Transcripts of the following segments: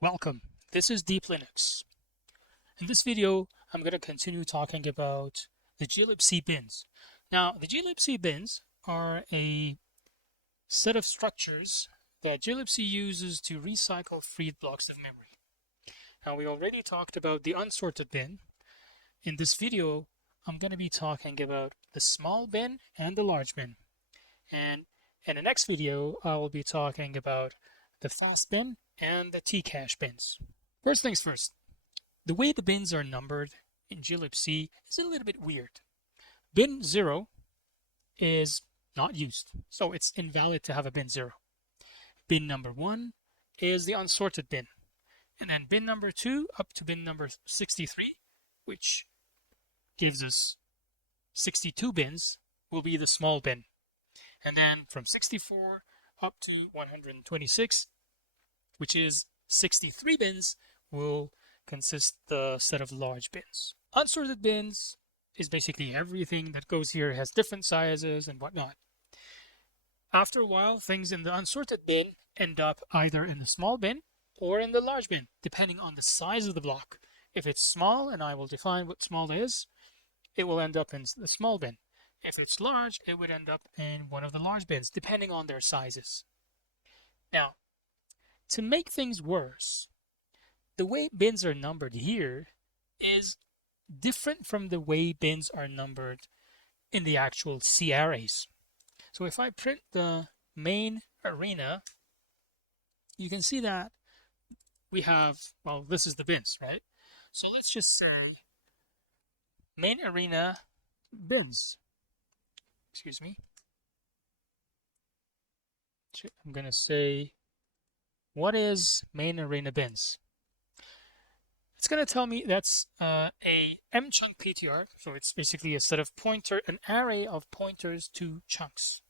Welcome, this is Deep Linux. In this video, I'm going to continue talking about the glibc bins. Now, the glibc bins are a set of structures that glibc uses to recycle freed blocks of memory. Now, we already talked about the unsorted bin. In this video, I'm going to be talking about the small bin and the large bin. And in the next video, I will be talking about the fast bin and the T-cache bins. First things first, the way the bins are numbered in glibc is a little bit weird. Bin 0 is not used, so it's invalid to have a bin 0. Bin number 1 is the unsorted bin. And then bin number 2 up to bin number 63, which gives us 62 bins, will be the small bin. And then from 64 up to 126, which is 63 bins, will consist the set of large bins. Unsorted bins is basically everything that goes here, has different sizes and whatnot. After a while, things in the unsorted bin end up either in the small bin or in the large bin, depending on the size of the block. If it's small, and I will define what small is, it will end up in the small bin. If it's large, it would end up in one of the large bins, depending on their sizes. Now, to make things worse, the way bins are numbered here is different from the way bins are numbered in the actual C arrays. So if I print the main arena, you can see that we have, well, this is the bins, right? So let's just say main arena bins. Excuse me. I'm going to say, what is main arena bins? It's going to tell me that's a mchunk PTR, so it's basically a set of an array of pointers to chunks,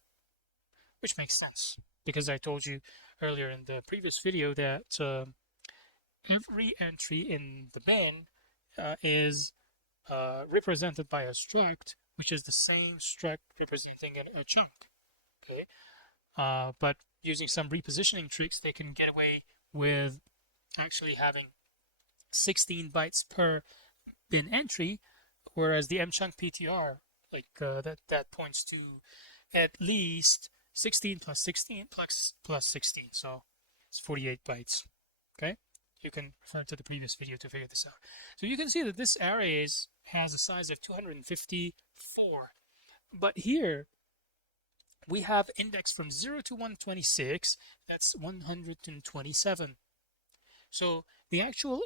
which makes sense because I told you earlier in the previous video that every entry in the bin is represented by a struct, which is the same struct representing a chunk. Okay, but using some repositioning tricks, they can get away with actually having 16 bytes per bin entry, whereas the mchunk PTR, like that points to at least 16 plus 16 plus 16, so it's 48 bytes. Okay, you can refer to the previous video to figure this out. So you can see that this array has a size of 254, but here we have index from 0 to 126, that's 127. So the actual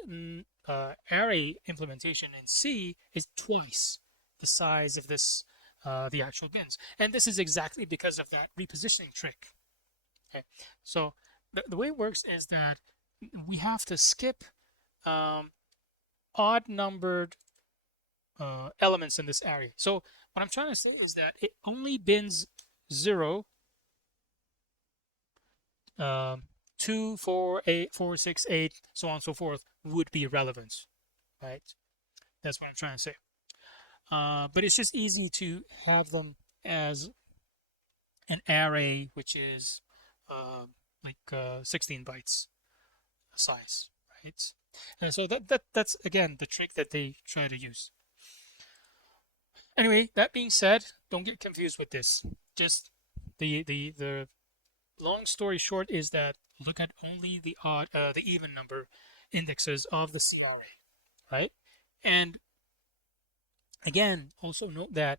array implementation in C is twice the size of this, the actual bins. And this is exactly because of that repositioning trick. Okay, so the way it works is that we have to skip odd numbered elements in this array. So what I'm trying to say is that it only bins 0, 2, 4, 8, 4, 6, 8, so on and so forth would be relevant, right? That's what I'm trying to say. But it's just easy to have them as an array which is like 16 bytes size, right? And so that's again the trick that they try to use. Anyway, that being said, don't get confused with this. Just the long story short is that look at only the even number indexes of the C array, right? And again, also note that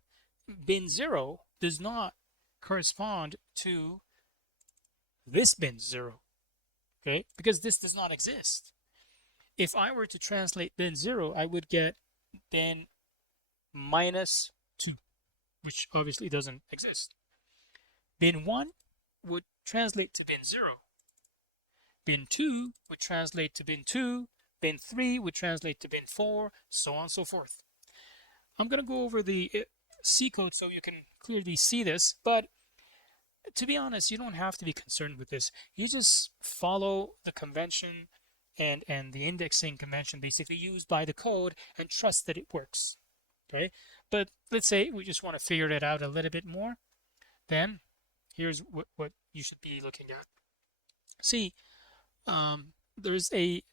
bin 0 does not correspond to this bin 0, okay? Because this does not exist. If I were to translate bin 0, I would get bin minus 2, which obviously doesn't exist. Bin 1 would translate to bin 0. Bin 2 would translate to bin 2. Bin 3 would translate to bin 4, so on and so forth. I'm going to go over the C code so you can clearly see this, but to be honest, you don't have to be concerned with this. You just follow the convention and the indexing convention basically used by the code and trust that it works. Okay, but let's say we just want to figure it out a little bit more, then here's what you should be looking at. See, there's a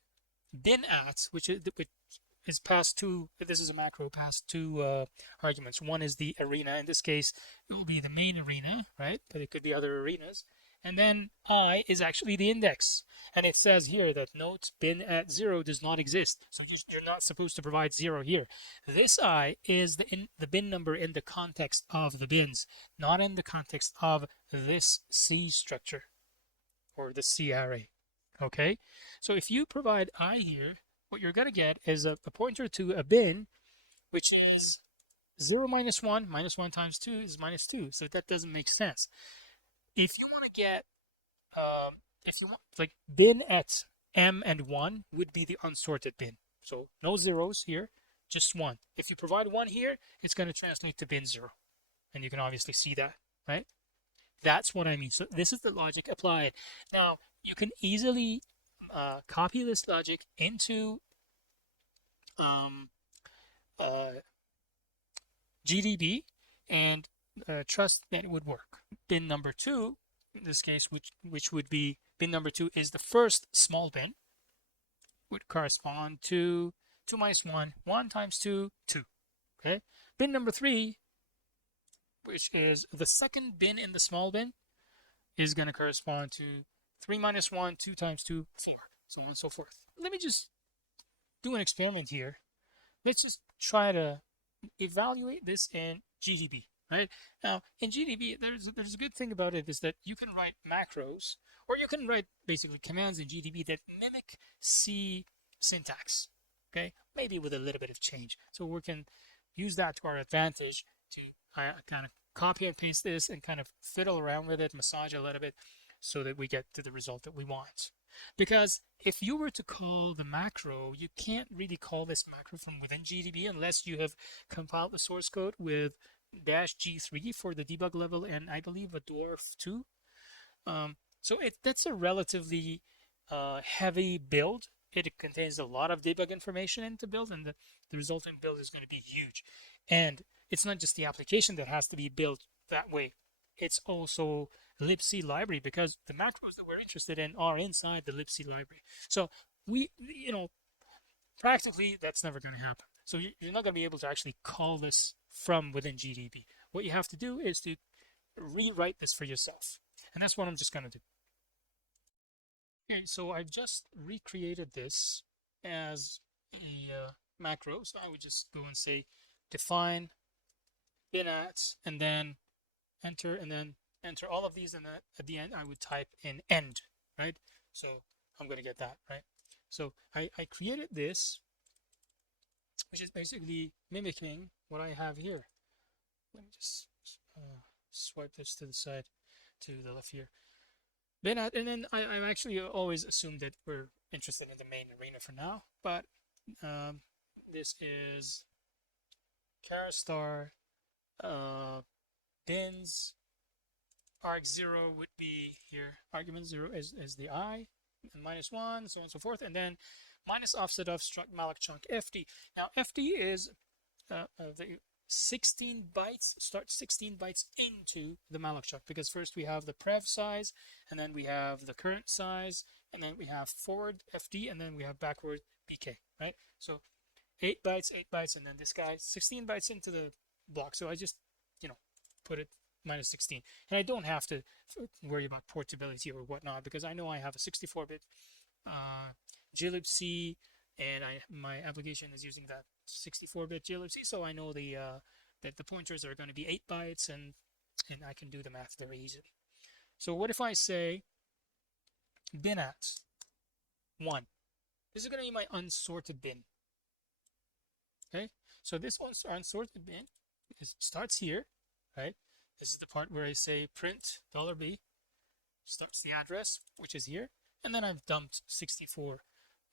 bin at, which is passed two, this is a macro, passed two arguments. One is the arena. In this case, it will be the main arena, right? But it could be other arenas. And then I is actually the index. And it says here that note bin at 0 does not exist. So you're not supposed to provide 0 here. This I is the bin number in the context of the bins, not in the context of this C structure or the C array. Okay? So if you provide I here, what you're going to get is a pointer to a bin, which is 0 minus 1. Minus 1 times 2 is minus 2. So that doesn't make sense. If you want to get, if you want, like, bin at m and 1 would be the unsorted bin. So no zeros here, just 1. If you provide 1 here, it's going to translate to bin 0. And you can obviously see that, right? That's what I mean. So this is the logic applied. Now, you can easily copy this logic into GDB and trust that it would work. Bin number 2, in this case, which would be bin number 2 is the first small bin, would correspond to 2 minus 1, 1 times 2, 2. Okay. Bin number 3, which is the second bin in the small bin, is going to correspond to 3 minus 1, 2 times 2, 4, so on and so forth. Let me just do an experiment here. Let's just try to evaluate this in GDB, right? Now, in GDB, there's a good thing about it is that you can write macros, or you can write basically commands in GDB that mimic C syntax, okay? Maybe with a little bit of change. So we can use that to our advantage to kind of copy and paste this and kind of fiddle around with it, massage a little bit so that we get to the result that we want. Because if you were to call the macro, you can't really call this macro from within GDB unless you have compiled the source code with -G3 for the debug level and I believe a dwarf 2. So that's a relatively heavy build. It contains a lot of debug information into build, and the resulting build is going to be huge. And it's not just the application that has to be built that way. It's also libc library, because the macros that we're interested in are inside the libc library. So practically that's never going to happen. So you're not going to be able to actually call this from within GDB. What you have to do is to rewrite this for yourself. And that's what I'm just going to do. Okay, so I've just recreated this as a macro. So I would just go and say define bin at, and then enter, and then enter all of these, and then at the end I would type in end, right? So I'm going to get that, right? So I created this, which is basically mimicking what I have here. Let me just swipe this to the side, to the left here. Bin at, and then I actually always assumed that we're interested in the main arena for now, but this is char star bins. Arg0 would be here, argument 0 is the I, and -1, so on and so forth, and then minus offset of struct malloc chunk FD. Now FD is the 16 bytes, start 16 bytes into the malloc chunk, because first we have the prev size, and then we have the current size, and then we have forward FD, and then we have backward BK, right? So 8 bytes, and then this guy 16 bytes into the block. So I just, put it -16, and I don't have to worry about portability or whatnot, because I know I have a 64-bit glibc, and my application is using that 64-bit glibc, so I know that the pointers are going to be 8 bytes, and I can do the math very easily. So what if I say bin at 1? This is going to be my unsorted bin. Okay, so this unsorted bin starts here, right? This is the part where I say print $B, starts the address, which is here, and then I've dumped 64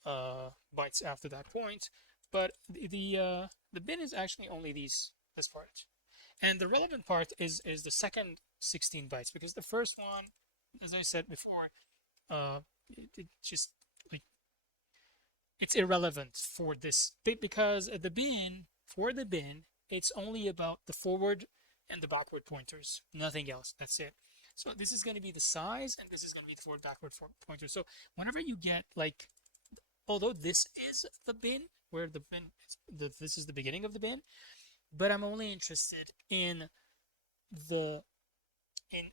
bytes after that point. But the bin is actually only this part, and the relevant part is the second 16 bytes, because the first one, as I said before, it just, like, it's irrelevant for this, because for the bin it's only about the forward and the backward pointers, nothing else. That's it. So this is going to be the size, and this is going to be the forward backward pointer. So whenever you get like although this is the bin, where the bin, this is the beginning of the bin, but I'm only interested in the,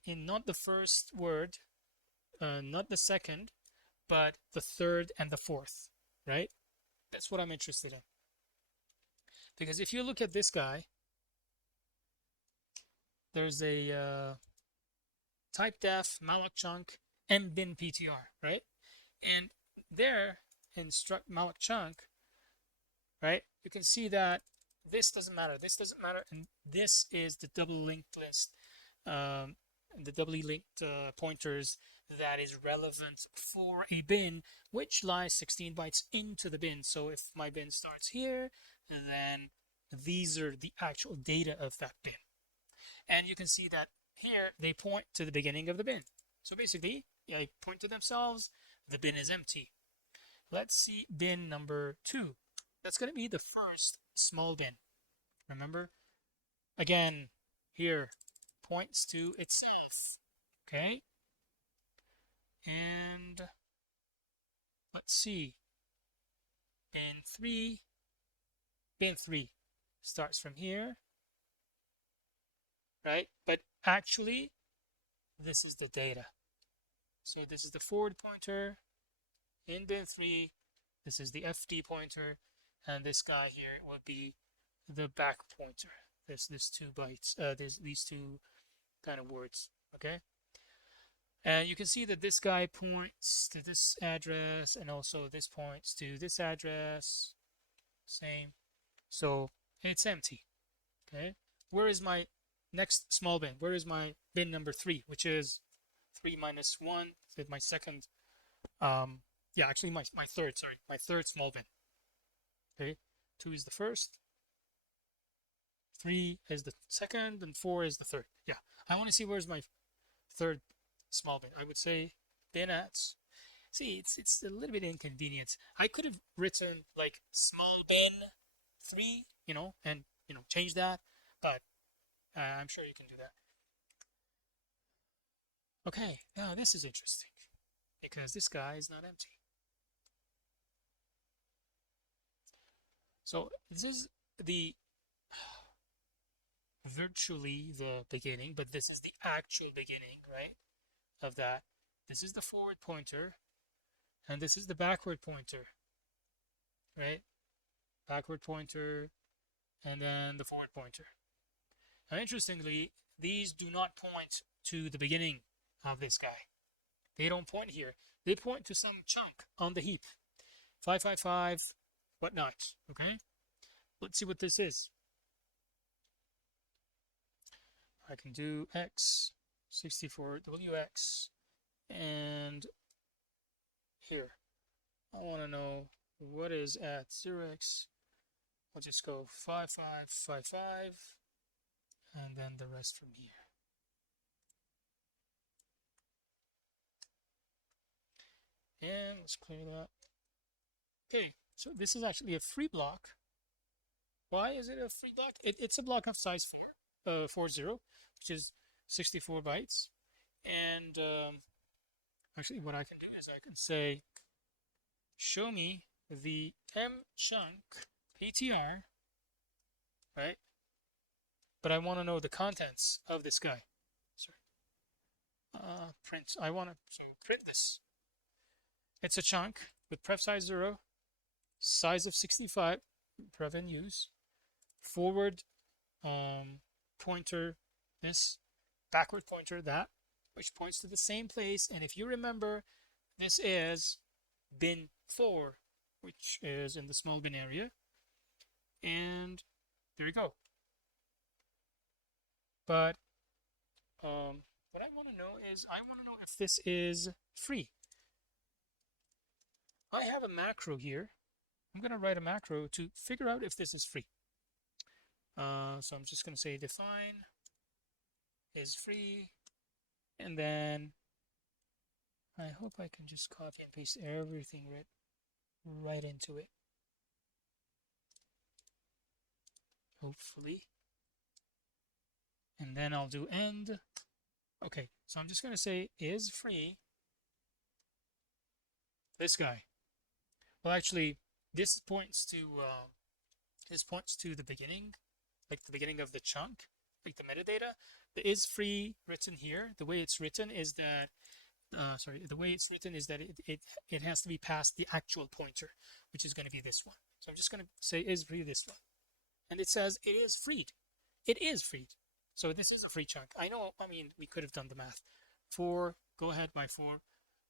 in not the first word, not the second, but the third and the fourth, right? That's what I'm interested in. Because if you look at this guy, there's a type def, malloc chunk, and bin ptr, right? And there in struct malloc chunk, right, you can see that this doesn't matter, this doesn't matter, and this is the double linked list, the doubly linked pointers that is relevant for a bin which lies 16 bytes into the bin. So if my bin starts here, then these are the actual data of that bin. And you can see that here they point to the beginning of the bin. So basically, they point to themselves, the bin is empty. Let's see bin number 2. That's going to be the first small bin. Remember? Again, here points to itself. Okay? And let's see. Bin 3 starts from here, right? But actually, this is the data. So this is the forward pointer in bin 3. This is the FD pointer, and this guy here will be the back pointer. This 2 bytes. These 2 kind of words. Okay. And you can see that this guy points to this address, and also this points to this address. Same. So it's empty. Okay. Where is my next small bin? Where is my bin number 3, which is 3 minus 1? So my second, yeah, actually my third, sorry, my third small bin. Okay. 2 is the first, 3 is the second, and 4 is the third. Yeah. I want to see where's my third small bin. I would say bin at. See, it's a little bit inconvenient. I could have written like small bin 3, and change that, but I'm sure you can do that. Okay, now this is interesting because this guy is not empty. So this is the virtually the beginning, but this is the actual beginning, right, of that. This is the forward pointer, and this is the backward pointer, right? Backward pointer, and then the forward pointer. Now, interestingly, these do not point to the beginning of this guy. They don't point here. They point to some chunk on the heap. 555, whatnot, okay? Let's see what this is. I can do X, 64 WX, and here. I want to know what is at 0x. I'll just go 5555, and then the rest from here. And let's clear that. Okay, so this is actually a free block. Why is it a free block? It's a block of size 40, which is 64 bytes. And actually what I can do is I can say, show me the M chunk PTR, right? But I want to know the contents of this guy. Sorry. Print. I want to print this. It's a chunk with pref size 0, size of 65, pref in use, forward pointer this, backward pointer that, which points to the same place. And if you remember, this is bin 4, which is in the small bin area. And there you go. But what I want to know is, I want to know if this is free. I have a macro here. I'm going to write a macro to figure out if this is free. So I'm just going to say define is free, and then I hope I can just copy and paste everything right into it. Hopefully. And then I'll do end. Okay, so I'm just going to say is free this guy. Well, actually, this points to the beginning, like the beginning of the chunk, like the metadata. The is free written here. The way it's written is that the way it's written is that it has to be past the actual pointer, which is going to be this one. So I'm just going to say is free this one, and it says it is freed. It is freed. So this is a free chunk. I know. I mean, we could have done the math. 4. Go ahead by 4,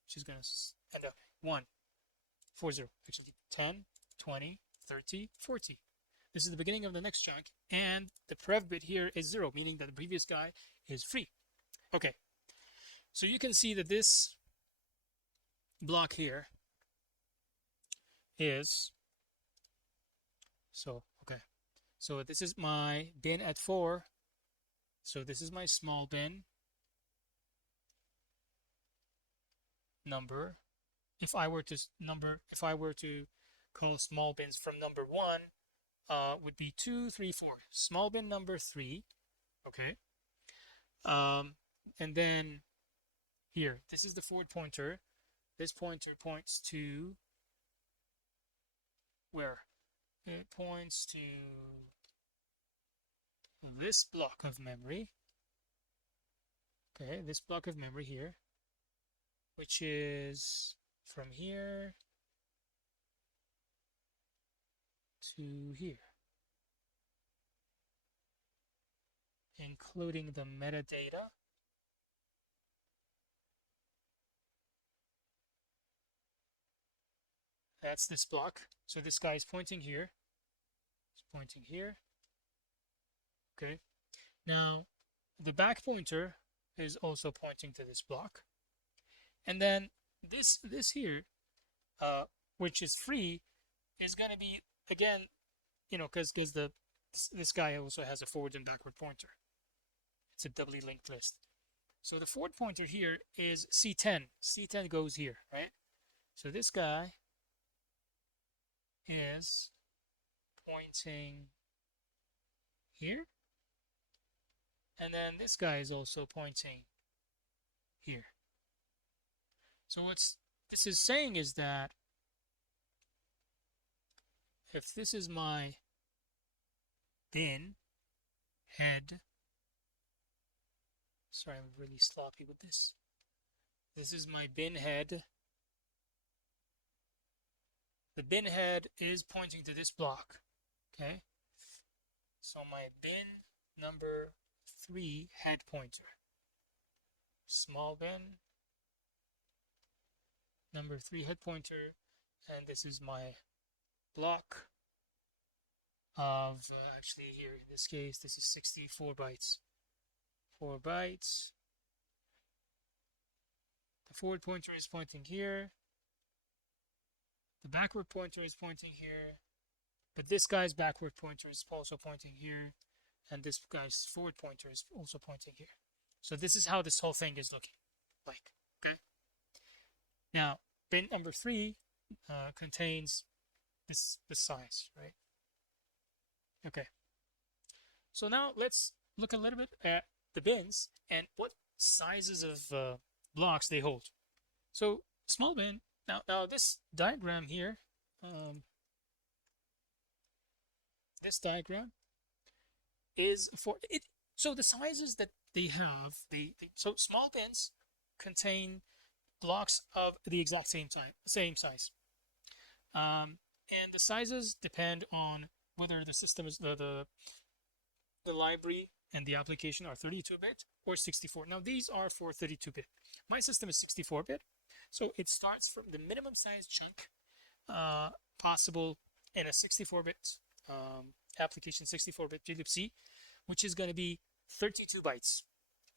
which is going to end up 1, 4, 0. Actually, 10, 20, 30, 40. This is the beginning of the next chunk, and the prev bit here is 0, meaning that the previous guy is free. Okay, so you can see that this block here is, okay, so this is my bin at 4, so this is my small bin number. If I were to call small bins from number 1, would be 2, 3, 4. Small bin number 3, okay. And then here, this is the forward pointer. This pointer points to where? It points to this block of memory. Okay, this block of memory here, which is from here to here, including the metadata. That's this block. So this guy is pointing here. It's pointing here. Okay. Now, the back pointer is also pointing to this block. And then this here, which is free, is going to be, again, because this guy also has a forward and backward pointer. It's a doubly linked list. So the forward pointer here is C10. C10 goes here, right? So this guy is pointing here. And then this guy is also pointing here. So what this is saying is that if this is my bin head, sorry, I'm really sloppy with this. This is my bin head. The bin head is pointing to this block, okay? So my bin number 3 head pointer, small bin number 3 head pointer, and this is my block of, actually here in this case, this is 64 bytes. 4 bytes. The forward pointer is pointing here. The backward pointer is pointing here. But this guy's backward pointer is also pointing here. And this guy's forward pointer is also pointing here. So this is how this whole thing is looking like. Okay. Now, bin number 3 contains this size, right? Okay. So now let's look a little bit at the bins and what sizes of blocks they hold. So small bin. Now this diagram here, this diagram is for it. So the sizes that they have, so small bins contain blocks of the exact same size. And the sizes depend on whether the system is the library and the application are 32-bit or 64. Now these are for 32-bit. My system is 64-bit, so it starts from the minimum size chunk possible in a 64-bit application, 64-bit glibc, which is going to be 32 bytes.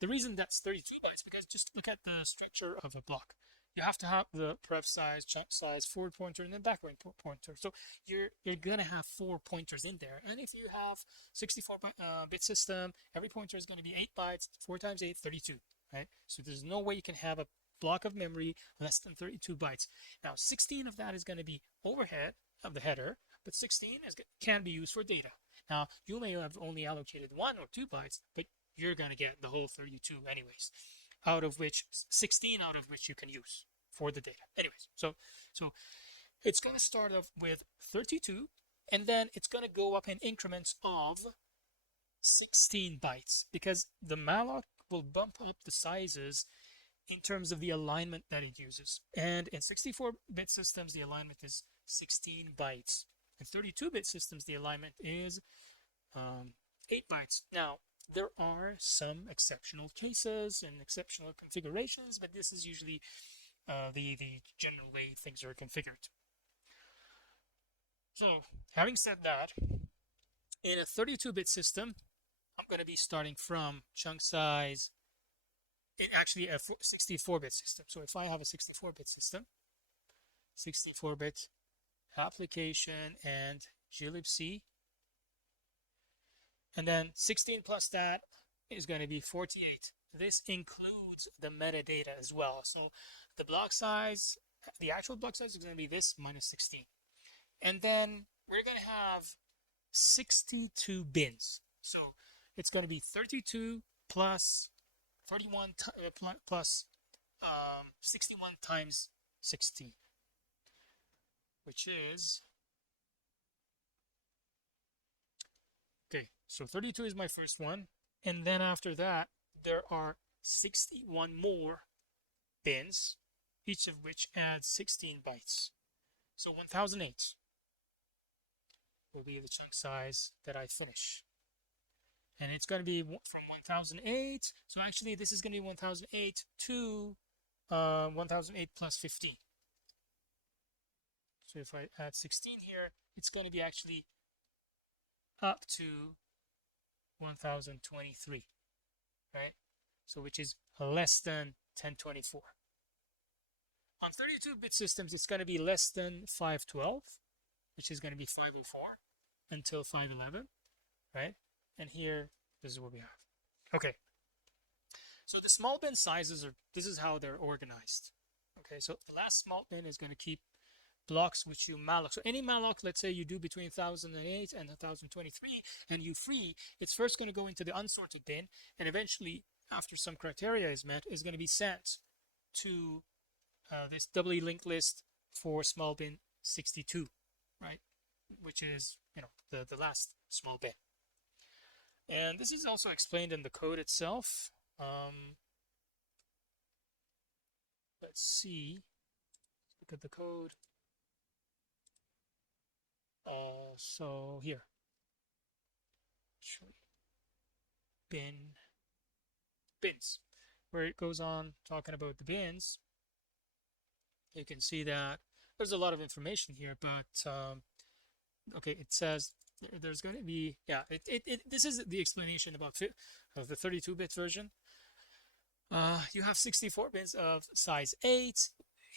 The reason that's 32 bytes because just look at the structure of a block. You have to have the pref size, chunk size, forward pointer, and then backward pointer. So you're gonna have 4 pointers in there. And if you have 64-bit system, every pointer is gonna be 8 bytes. 4 times 8, 32, right? So there's no way you can have a block of memory less than 32 bytes. Now 16 of that is gonna be overhead of the header, but 16 can be used for data. Now you may have only allocated 1 or 2 bytes, but you're gonna get the whole 32 anyways, out of which 16 out of which you can use for the data. Anyways, so It's going to start off with 32, and then it's going to go up in increments of 16 bytes because the malloc will bump up the sizes in terms of the alignment that it uses. And in 64-bit systems, the alignment is 16 bytes. In 32-bit systems, the alignment is 8 bytes. Now, there are some exceptional cases and exceptional configurations, but this is usually the general way things are configured. So, having said that, in a 32-bit system, I'm going to be starting from chunk size in actually a 64-bit system. So if I have a 64-bit system, 64-bit application and glibc, and then 16 plus that is going to be 48. This includes the metadata as well. So the block size, the actual block size is going to be this minus 16. And then we're going to have 62 bins. So it's going to be 32 plus 31 plus 61 times 16, which is, okay, so 32 is my first one. And then after that, there are 61 more bins, each of which adds 16 bytes. So 1008 will be the chunk size that I finish. And it's going to be from 1008. So actually, this is going to be 1008 to 1008 plus 15. So if I add 16 here, it's going to be actually up to 1023, right? So which is less than 1024. On 32-bit systems, it's going to be less than 512, which is going to be 504 until 511, right? And here, this is what we have. Okay. So the small bin sizes are, this is how they're organized. Okay, so the last small bin is going to keep blocks which you malloc. So any malloc, let's say you do between 1008 and 1023, and you free, it's first going to go into the unsorted bin, and eventually, after some criteria is met, is going to be sent to this doubly linked list for small bin 62, right? Which is, you know, the last small bin. And this is also explained in the code itself. Let's see. Look at the code. So here, bins, where it goes on talking about the bins. You can see that there's a lot of information here, but okay, it says there's going to be, yeah, this is the explanation about of the 32-bit version. You have 64 bins of size 8.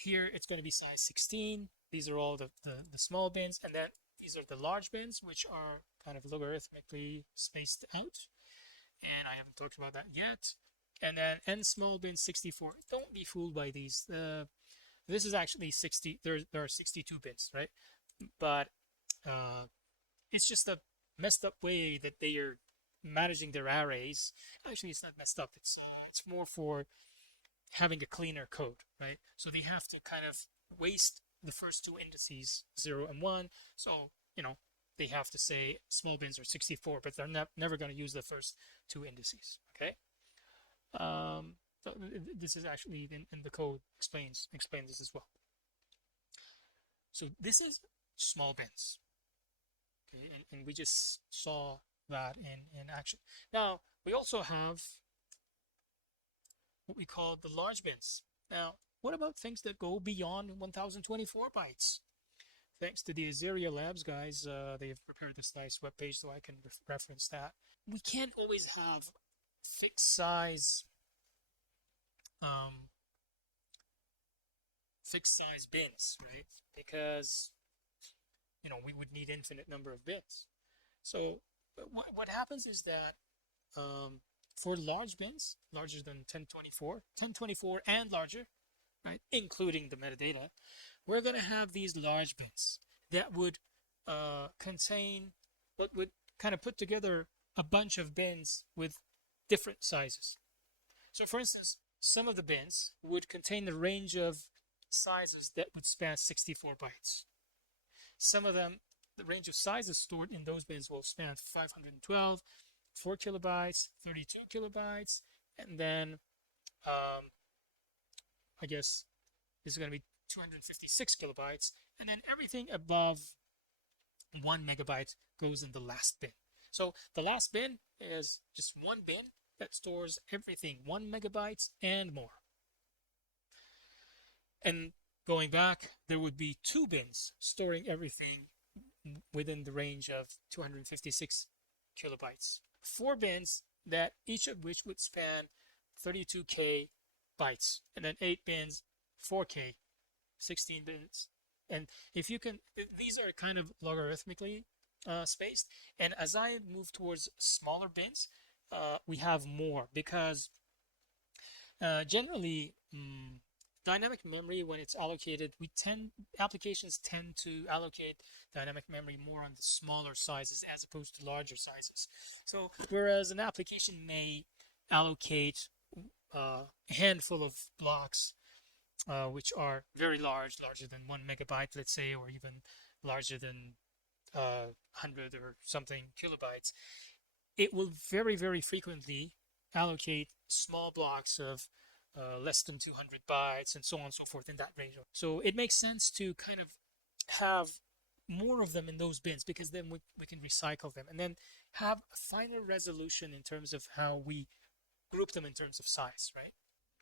Here it's going to be size 16. These are all the small bins, and then these are the large bins, which are kind of logarithmically spaced out. And I haven't talked about that yet. And then n small bin 64. Don't be fooled by these. This is actually 60. There are 62 bins, right? But it's just a messed up way that they are managing their arrays. Actually, it's not messed up. It's more for having a cleaner code, right? So they have to kind of waste the first two indices, 0 and 1. So, you know, they have to say small bins are 64, but they're never going to use the first two indices, okay? So this is actually in the code explains this as well. So this is small bins, okay? And we just saw that in action. Now, we also have what we call the large bins. Now, what about things that go beyond 1024 bytes? Thanks to the Azaria Labs guys, they've prepared this nice web page so I can reference that. We can't always have fixed size bins, right? Because, you know, we would need infinite number of bins. So what happens is that for large bins, larger than 1024 and larger, right, including the metadata, we're going to have these large bins that would contain what would kind of put together a bunch of bins with different sizes. So for instance, some of the bins would contain the range of sizes that would span 64 bytes. Some of them, the range of sizes stored in those bins will span 512, 4 kilobytes, 32 kilobytes, and then I guess this is going to be 256 kilobytes, and then everything above 1 megabyte goes in the last bin. So the last bin is just one bin that stores everything 1 megabytes and more. And going back, there would be 2 bins storing everything within the range of 256 kilobytes. 4 bins that each of which would span 32K bytes, and then 8 bins, 4K, 16 bins. And if you can, these are kind of logarithmically spaced. And as I move towards smaller bins, we have more because generally dynamic memory, when it's allocated, applications tend to allocate dynamic memory more on the smaller sizes as opposed to larger sizes. So whereas an application may allocate a handful of blocks which are very large, larger than 1 megabyte, let's say, or even larger than 100 or something kilobytes, it will very, very frequently allocate small blocks of less than 200 bytes and so on and so forth in that range. So it makes sense to kind of have more of them in those bins because then we can recycle them and then have a finer resolution in terms of how we group them in terms of size, right?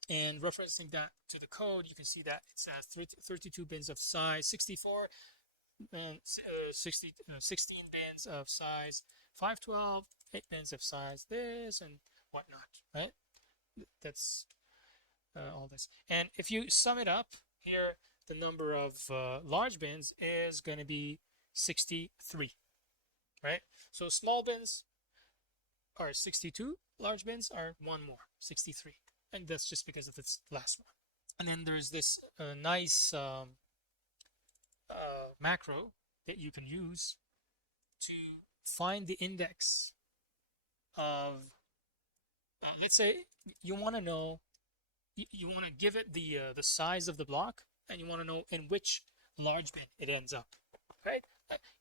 And referencing that to the code, you can see that it says 32 bins of size 64 and 16 bins of size 512, 8 bins of size this and whatnot, right? That's all this. And if you sum it up here, the number of large bins is going to be 63, right? So small bins are 62, large bins are one more, 63. And that's just because of this last one. And then there's this nice macro that you can use to find the index of, let's say you want to know, you want to give it the size of the block, and you want to know in which large bin it ends up, right?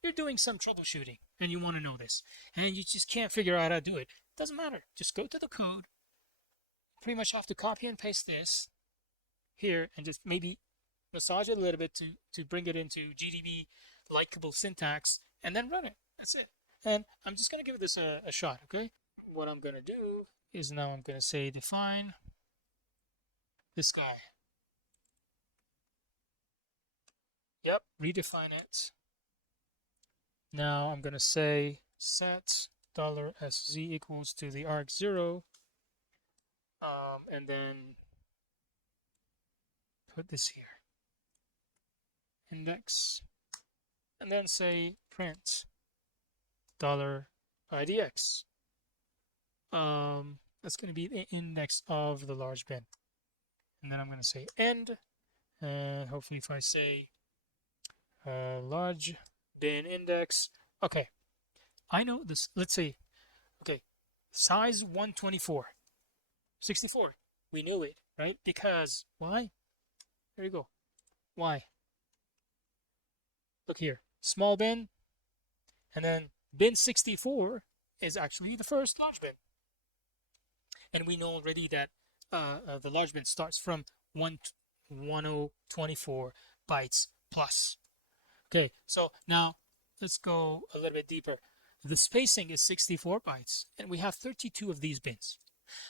You're doing some troubleshooting, and you want to know this, and you just can't figure out how to do it. Doesn't matter. Just go to the code. Pretty much have to copy and paste this here, and just maybe massage it a little bit to bring it into GDB likable syntax, and then run it. That's it. And I'm just going to give this a shot, okay? What I'm going to do is now I'm going to say define this guy. Yep, redefine it. Now I'm going to say set $sz equals to the arg0, and then put this here, index, and then say print $idx. That's going to be the index of the large bin. And then I'm going to say end, and hopefully if I say large bin index, okay, I know this, let's say, okay, size 124, 64, we knew it, right? Because, why? There you go. Why? Look here, small bin, and then bin 64 is actually the first large bin. And we know already that the large bin starts from 1024 bytes plus. Okay, so now let's go a little bit deeper. The spacing is 64 bytes, and we have 32 of these bins.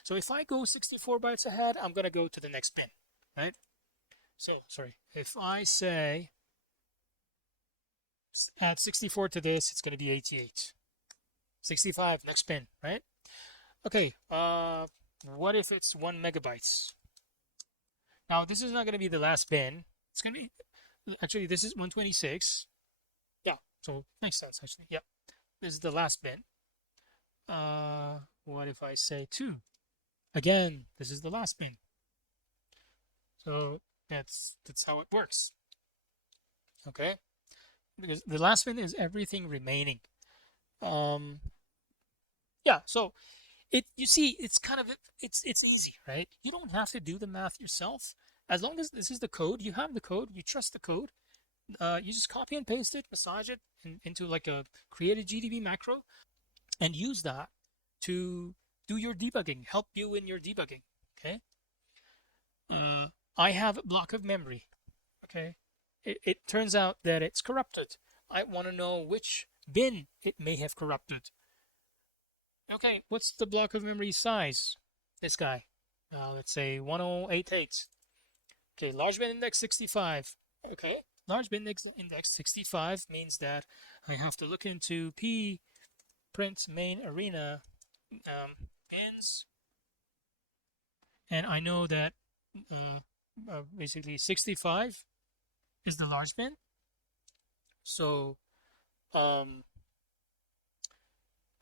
So if I go 64 bytes ahead, I'm going to go to the next bin, right? So, sorry, if I say add 64 to this, it's going to be 88. 65, next bin, right? Okay, what if it's 1 megabytes? Now, this is not going to be the last bin. It's going to be, actually, this is 126. Yeah, so makes sense, actually. Yep, this is the last bin. What if I say 2? Again, this is the last bin. So that's how it works. Okay, because the last bin is everything remaining. Yeah, so you see, it's kind of it's easy, right? You don't have to do the math yourself. As long as this is the code, you have the code, you trust the code, you just copy and paste it, massage it into like a create a GDB macro, and use that to do your debugging, help you in your debugging. Okay. I have a block of memory. Okay. It turns out that it's corrupted. I want to know which bin it may have corrupted. Okay, what's the block of memory size? This guy. Let's say 1088. Okay, large bin index 65. Okay, large bin index 65 means that I have to look into p print main arena bins, and I know that basically 65 is the large bin. So, um,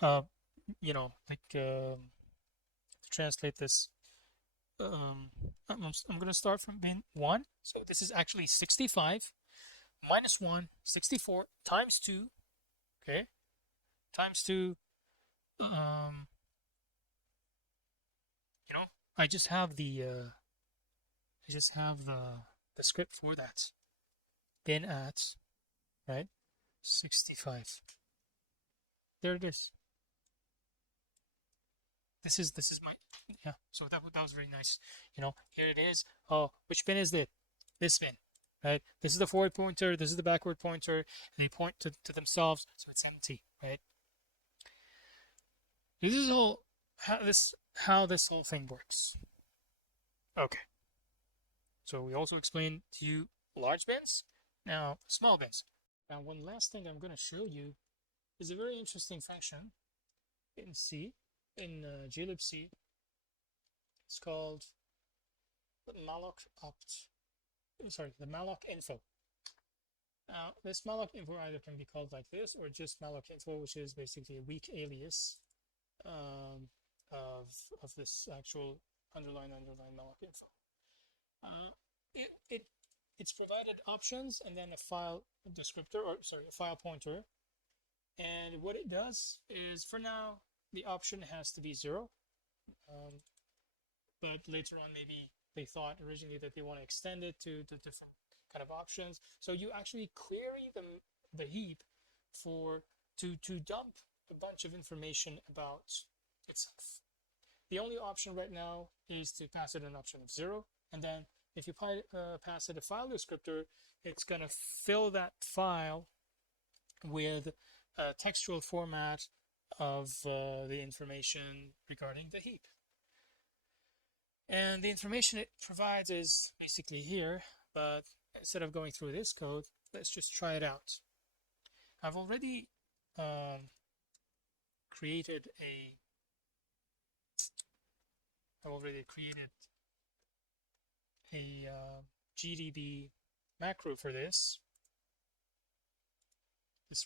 uh, to translate this, I'm gonna start from bin 1. So this is actually 65 minus 1, 64 times 2. Okay, times 2. Um, I just have the script for that. Bin at, right, 65. There it is. This is my, yeah. So that was very nice. Here it is. Oh, which bin is it? This bin, right? This is the forward pointer. This is the backward pointer. They point to themselves, so it's empty, right? This is all how this whole thing works. Okay. So we also explained to you large bins. Now small bins. Now one last thing I'm going to show you is a very interesting function in C, in glibc. It's called the malloc info. Now this malloc info either can be called like this or just malloc info, which is basically a weak alias of this actual underline malloc info. It's provided options and then a file descriptor, or sorry, a file pointer. And what it does is, for now, the option has to be 0. But later on, maybe they thought originally that they want to extend it to different kind of options. So you actually query the heap to dump a bunch of information about itself. The only option right now is to pass it an option of 0, and then if you pass it a file descriptor, it's going to fill that file with a textual format of the information regarding the heap. And the information it provides is basically here, but instead of going through this code, let's just try it out. I've already created a GDB macro for this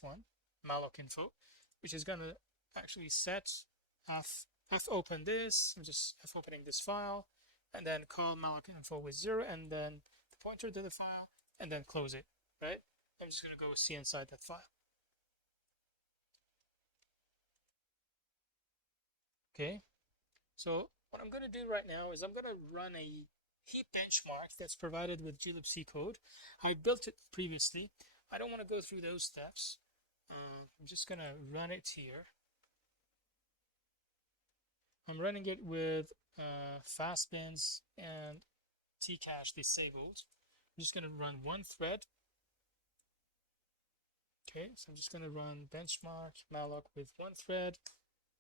one, malloc info, which is going to actually set open this. I'm just opening this file, and then call malloc info with 0, and then the pointer to the file, and then close it, right? I'm just going to go see inside that file. Okay, so what I'm going to do right now is I'm going to run a heap benchmark that's provided with glibc code. I built it previously. I don't want to go through those steps. I'm just going to run it here. I'm running it with fast bins and tcache disabled. I'm just going to run one thread. Okay, so I'm just going to run benchmark malloc with one thread.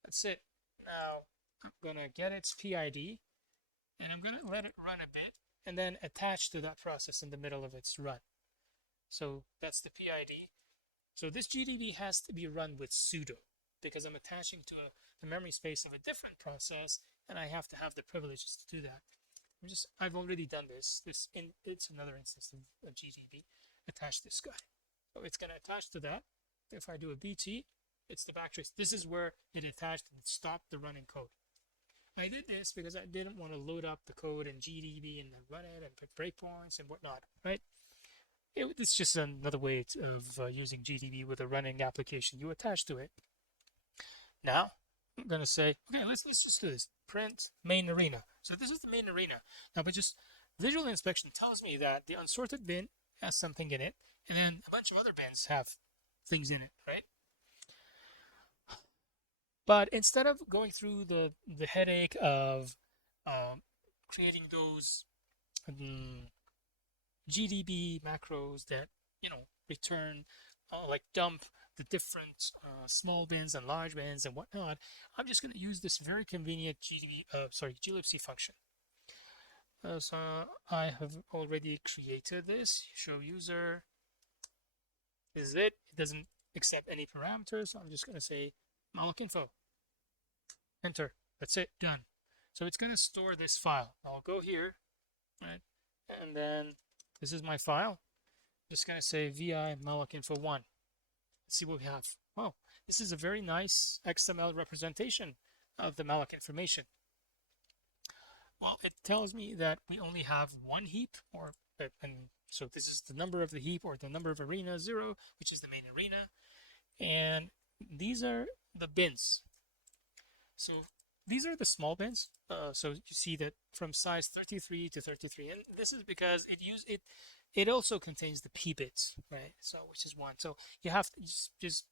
That's it. Now I'm going to get its PID, and I'm going to let it run a bit, and then attach to that process in the middle of its run. So that's the PID. So this GDB has to be run with sudo, because I'm attaching to the memory space of a different process, and I have to have the privileges to do that. I've already done this. It's another instance of GDB. Attach this guy. So it's going to attach to that. If I do a BT, it's the backtrace. This is where it attached and stopped the running code. I did this because I didn't want to load up the code in GDB and then run it and put breakpoints and whatnot, right? It's just another way of using GDB with a running application. You attach to it. Now, I'm going to say, okay, let's just do this. Print main arena. So this is the main arena. Now, but just visual inspection tells me that the unsorted bin has something in it, And then a bunch of other bins have things in it, right? But instead of going through the headache of um, creating those GDB macros that return like dump the different small bins and large bins and whatnot, I'm just going to use this very convenient glibc function. So I have already created this. Show user. This is it. It doesn't accept any parameters, so I'm just going to say malloc info. Enter. That's it. Done. So it's going to store this file. I'll go here, right? And then this is my file. Just going to say vi malloc info 1. Let's see what we have. Oh, this is a very nice XML representation of the malloc information. Well, it tells me that we only have one heap, and so this is the number of the heap or the number of arena 0, which is the main arena. And these are the bins. So these are the small bins. So you see that from size 33 to 33, and this is because it also contains the p bits, right? So which is 1. So you have to just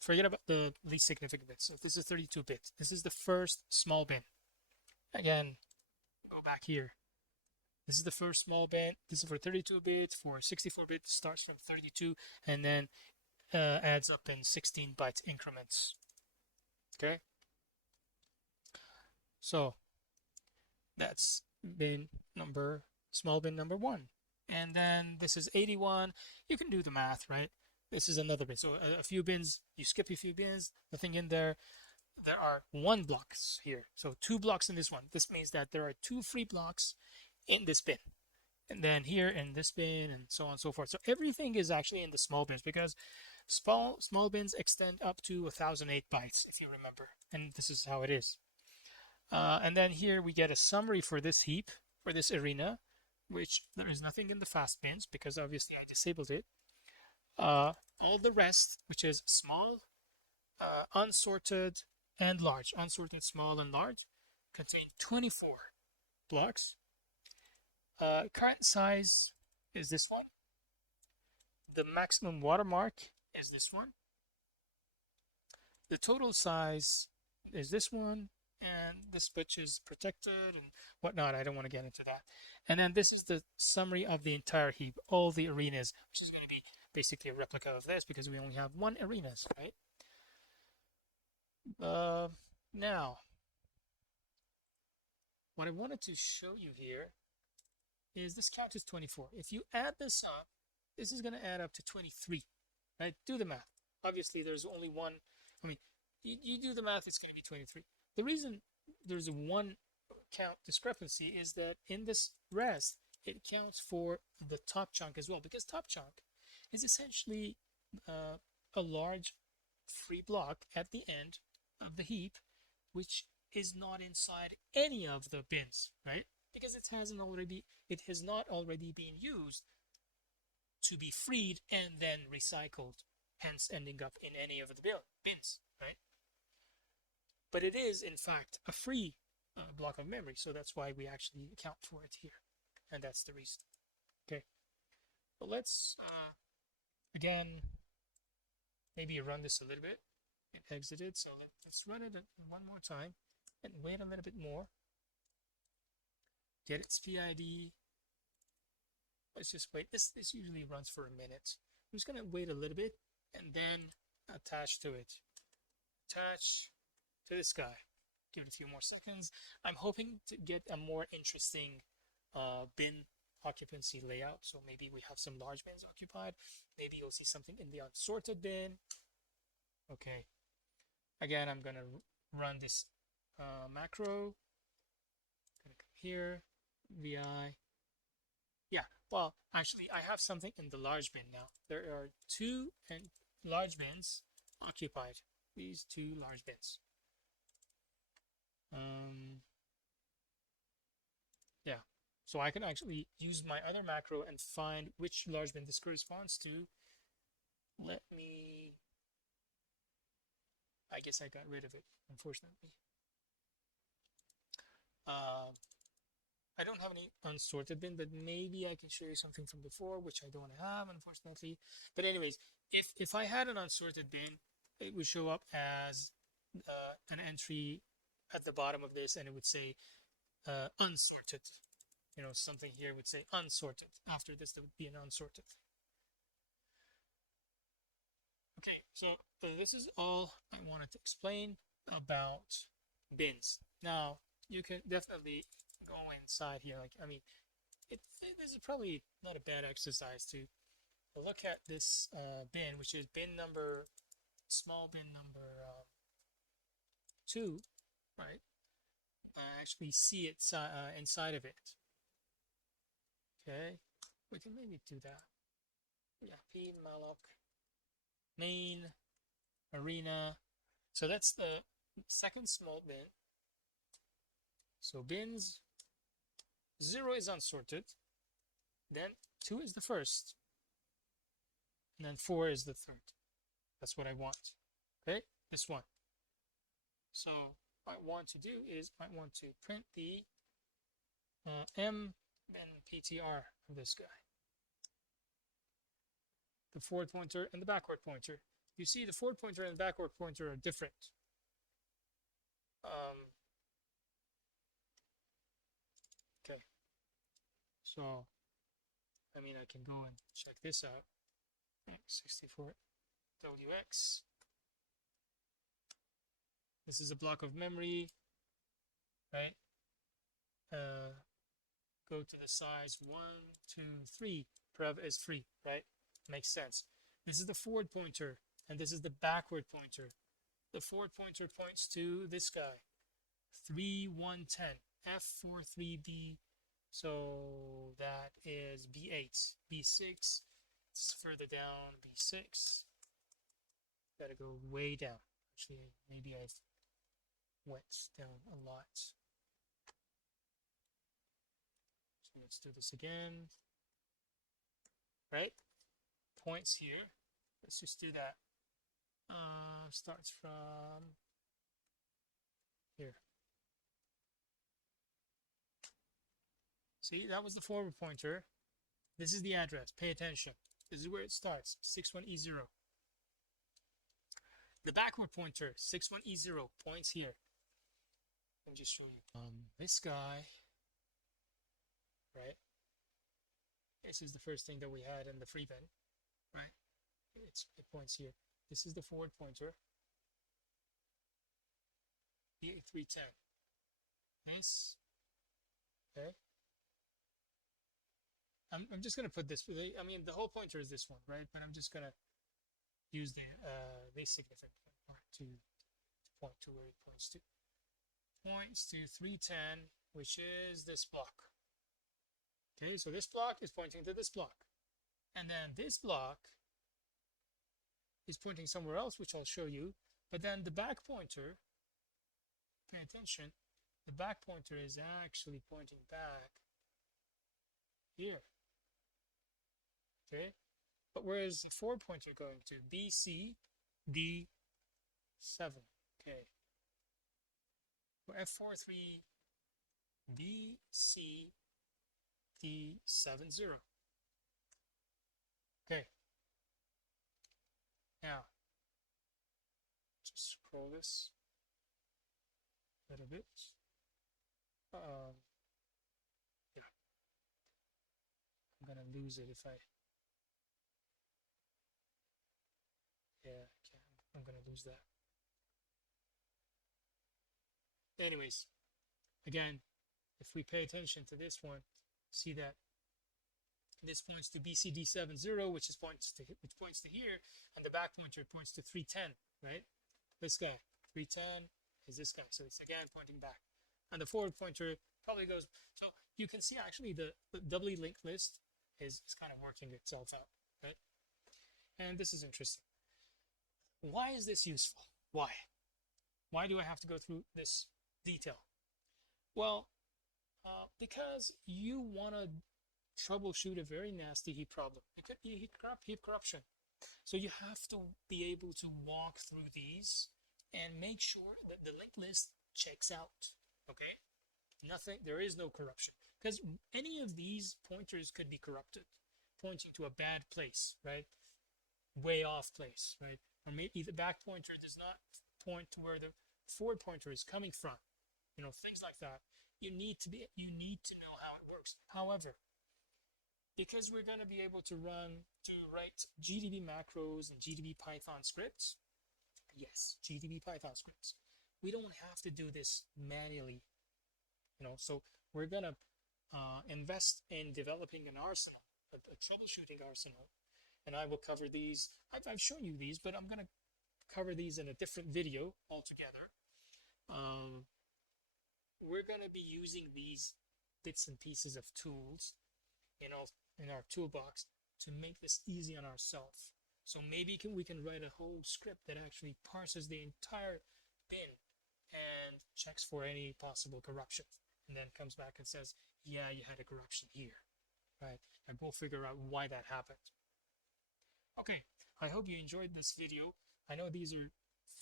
forget about the least significant bits. So this is 32 bits. This is the first small bin. Again, go back here. This is the first small bin. This is for 32 bits. For 64 bits, starts from 32 and then adds up in 16 byte increments. Okay. So that's small bin number 1. And then this is 81. You can do the math, right? This is another bin. So a few bins, you skip a few bins, nothing in there. There are 1 blocks here. So 2 blocks in this one. This means that there are 2 free blocks in this bin. And then here in this bin and so on and so forth. So everything is actually in the small bins because small bins extend up to 1008 bytes, if you remember. And this is how it is. And then here we get a summary for this heap, for this arena, which there is nothing in the fast bins because obviously I disabled it. All the rest, which is small, unsorted, and large. Unsorted, small, and large contain 24 blocks. Current size is this one. The maximum watermark is this one. The total size is this one. And this switch is protected and whatnot. I don't want to get into that. And then this is the summary of the entire heap, all the arenas, which is going to be basically a replica of this because we only have 1 arenas, right? Now, what I wanted to show you here is this count is 24. If you add this up, this is going to add up to 23, right? Do the math. Obviously, there's only one. I mean, you do the math, it's going to be 23. The reason there's a 1 count discrepancy is that in this rest, it counts for the top chunk as well, because top chunk is essentially a large free block at the end of the heap, which is not inside any of the bins, right? Because it has not already been used to be freed and then recycled, hence ending up in any of the bins, right? But it is, in fact, a free block of memory, so that's why we actually account for it here, and that's the reason. Okay, but let's again maybe run this a little bit. It exited, so let's run it one more time and wait a little bit more. Get its PID. Let's just wait. This usually runs for a minute. I'm just gonna wait a little bit and then attach to it. Attach to this guy. Give it a few more seconds. I'm hoping to get a more interesting bin occupancy layout. So maybe we have some large bins occupied. Maybe you'll see something in the unsorted bin. Okay. Again, I'm gonna run this macro. Gonna come here, vi. Yeah, well, actually, I have something in the large bin now. There are 2 large bins occupied. These 2 large bins. Yeah, so I can actually use my other macro and find which large bin this corresponds to. I guess I got rid of it, unfortunately. I don't have any unsorted bin, but maybe I can show you something from before, which I don't have, unfortunately. But anyways, if I had an unsorted bin, it would show up as an entry at the bottom of this, and it would say unsorted. You know, something here would say unsorted. After this, there would be an unsorted. Okay, so this is all I wanted to explain about bins. Now, you can definitely go inside here. Like, I mean, this is probably not a bad exercise to look at this bin, which is bin number, small bin number 2, right? Actually see it inside of it. Okay, we can maybe do that. Yeah, p malloc main arena. So that's the second small bin. So bins 0 is unsorted, then 2 is the first, and then 4 is the third. That's what I want. Okay, this one. So what I want to do is I want to print the M bin PTR of this guy. The forward pointer and the backward pointer. You see the forward pointer and the backward pointer are different. Okay, so I mean I can go and check this out. x64 WX. This is a block of memory, right? Go to the size 1, 2, 3. Prev is 3, right? Makes sense. This is the forward pointer, and this is the backward pointer. The forward pointer points to this guy, 3110, F43B. So that is B8, B6. It's further down, B6. Gotta go way down. Actually, maybe I went down a lot. So let's do this again. Right? Points here. Let's just do that. Starts from here. See, that was the forward pointer. This is the address. Pay attention. This is where it starts. 61E0. The backward pointer, 61E0, points here. Let me just show you. This guy, right? This is the first thing that we had in the free bin, right? It points here. This is the forward pointer. B310. Nice. Okay. I'm just gonna put this. I mean, the whole pointer is this one, right? But I'm just gonna use the significant part to point to where it points to. Points to 310, which is this block. Okay, so this block is pointing to this block, and then this block is pointing somewhere else, which I'll show you. But then the back pointer, pay attention, the back pointer is actually pointing back here. Okay, but where is the forward pointer going to? BC D7. Okay, so F43 BC D70. Okay, now just scroll this a little bit. Yeah, I'm gonna lose it if I. Yeah, I'm gonna lose that. Anyways, again, if we pay attention to this one, see that this points to BCD70, which points to here, and the back pointer points to 310, right? This guy, 310 is this guy, so it's again pointing back, and the forward pointer probably goes. So you can see actually the doubly linked list is kind of working itself out, right? And this is interesting. Why is this useful? Why? Why do I have to go through this detail? Well, because you want to troubleshoot a very nasty heap problem. It could be heap corruption. So you have to be able to walk through these and make sure that the linked list checks out. Okay? There is no corruption. because any of these pointers could be corrupted, pointing to a bad place, right? Way off place, right? Or maybe the back pointer does not point to where the forward pointer is coming from. Things like that. You need to know how it works. However, because we're going to be able to write GDB macros and GDB Python scripts, yes, GDB Python scripts. We don't have to do this manually, so we're going to invest in developing an arsenal, a troubleshooting arsenal, and I will cover these. I've shown you these, but I'm going to cover these in a different video altogether. We're going to be using these bits and pieces of tools in our toolbox to make this easy on ourselves. So maybe we can write a whole script that actually parses the entire bin and checks for any possible corruption, and then comes back and says, yeah, you had a corruption here, right? And we'll figure out why that happened. Okay, I hope you enjoyed this video. I know these are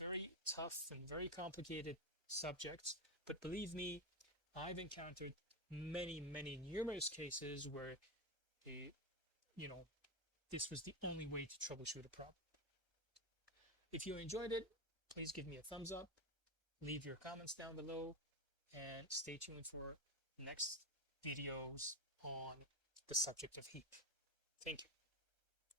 very tough and very complicated subjects, but believe me, I've encountered many, numerous cases where this was the only way to troubleshoot a problem. If you enjoyed it, please give me a thumbs up, leave your comments down below, and stay tuned for next videos on the subject of Heap. Thank you.